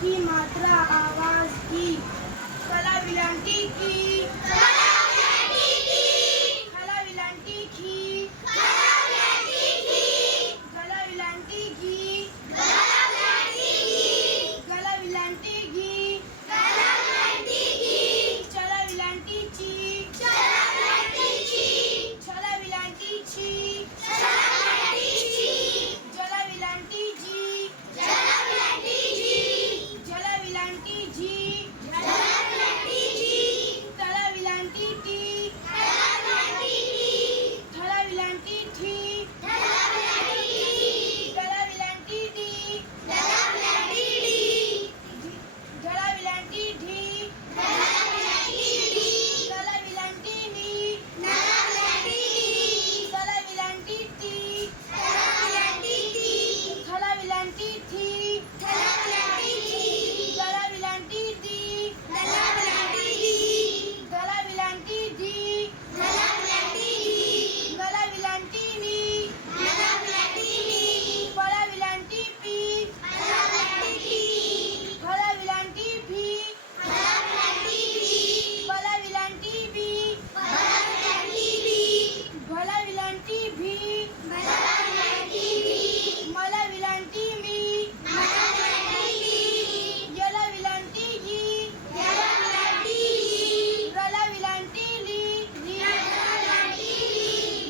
की मात्रा आवाज की, कला विलांटी की, खला विलांटी की, गला विलांटी की, गला विलांटी की, चला विलांटीची, छला विलांटीची, जला विलांटीची, जला विलांटीची, तला विलांटीची, थला विलांटीची, गला विलांटीची, जला विलांटीची, तला विलांटीनी, तला विलांटीची, थला विलांटीची, गला विलांटीची, गला विलांटीची, गला विलांटीनी, पळा विलांटीपी, खला विलांटीपी, पळा विलांटीपी, भला विलांटीपी, मला विलांटीमी, यला विलांटीगी, रला विलांटीली,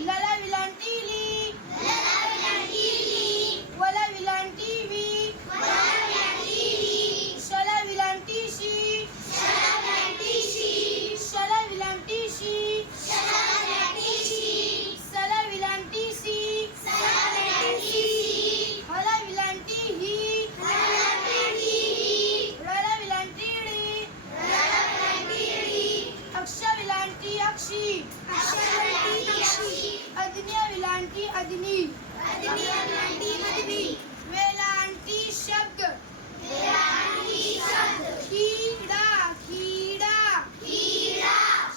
लला विलांटीली, वला विलांटीवी, शला विलांटीशी, शला विलांटीशी, सला विलांटीसी, हला विलांटीही, रला विलांटीडी, अक्ष विलांटी अक्षी, अदन्य विलांटी अदनी, वेलांटी शब्द, खीडा खीडा,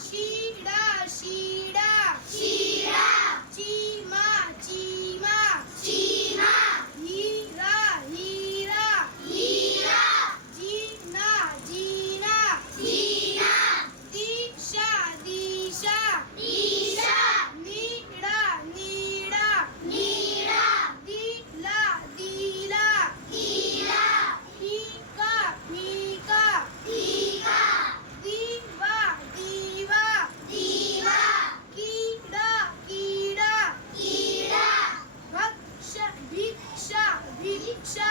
शीडा शीडा, चीमा चीमा, हीरा हीरा, जीना जीना, दिशा दिशा, नीडा नीडा, दिला दिला, फीका फीका, दिवा दिवा, कीडा कीडा, भक्ष भिक्षा भिक्षा,